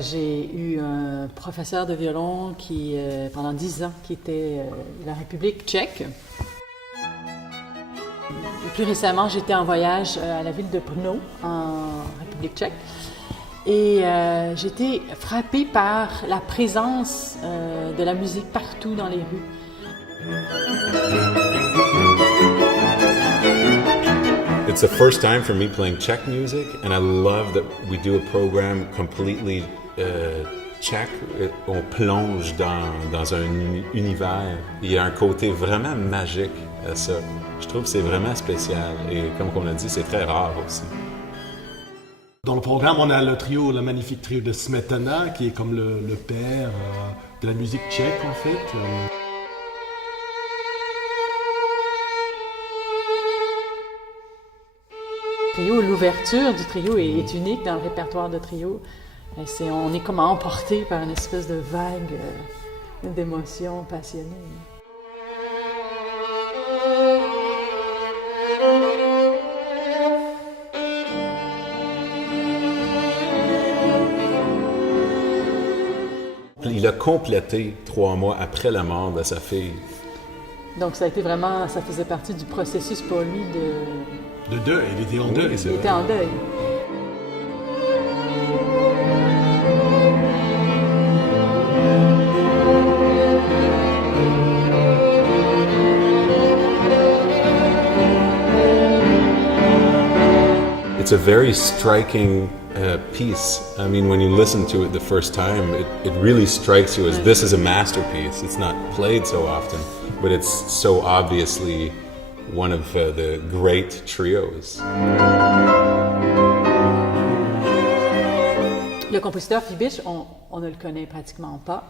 J'ai eu un professeur de violon qui, pendant 10 ans, qui était de la République tchèque. Et plus récemment, j'étais en voyage à la ville de Brno, en République tchèque. Et j'ai été frappée par la présence de la musique partout dans les rues. It's the first time for me playing Czech music, and I love that we do a program completely Czech. On plonge dans un univers. Il y a un côté vraiment magique à ça. Je trouve que c'est vraiment spécial, et comme on a dit, c'est très rare aussi. Dans le programme, on a le magnifique trio de Smetana, qui est comme le père de la musique tchèque, en fait. L'ouverture du trio est unique dans le répertoire de trio. On est comme emporté par une espèce de vague d'émotions passionnées. Il a complété 3 mois après la mort de sa fille. Donc ça faisait partie du processus pour lui de deuil. Il était en deuil. Il était en deuil. It's a very striking piece. I mean, when you listen to it the first time, it really strikes you as this is a masterpiece. It's not played so often, but it's so obviously one of the great trios. Le compositeur Fibish, on ne le connaît pratiquement pas.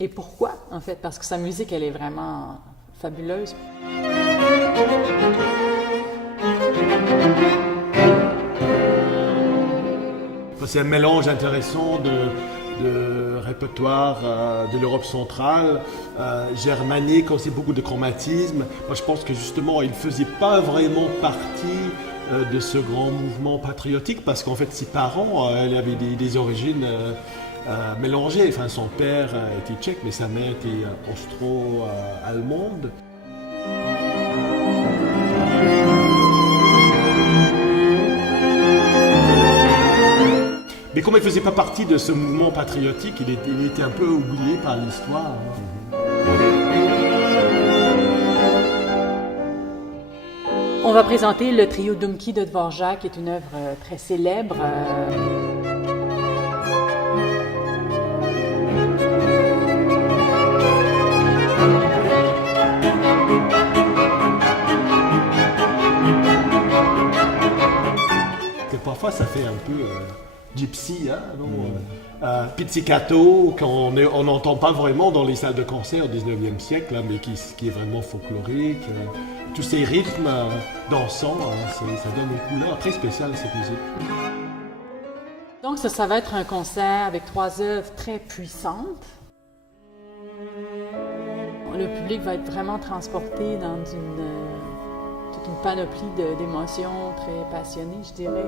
Et pourquoi, en fait? Parce que sa musique, elle est vraiment fabuleuse. C'est un mélange intéressant de répertoire de l'Europe centrale, germanique, aussi beaucoup de chromatisme. Moi, je pense que justement, il ne faisait pas vraiment partie de ce grand mouvement patriotique, parce qu'en fait, ses parents, elle avait des origines mélangées. Enfin, son père était tchèque, mais sa mère était austro-allemande. Mais comme il ne faisait pas partie de ce mouvement patriotique, il était un peu oublié par l'histoire. On va présenter le trio Dumki de Dvorak, qui est une œuvre très célèbre. Parfois, ça fait un peu gypsy, pizzicato, qu'on n'entend pas vraiment dans les salles de concert au 19e siècle, mais qui est vraiment folklorique. Tous ces rythmes dansants, ça donne une couleur très spéciale à cette musique. Donc ça va être un concert avec 3 œuvres très puissantes. Le public va être vraiment transporté dans toute une panoplie d'émotions très passionnées, je dirais.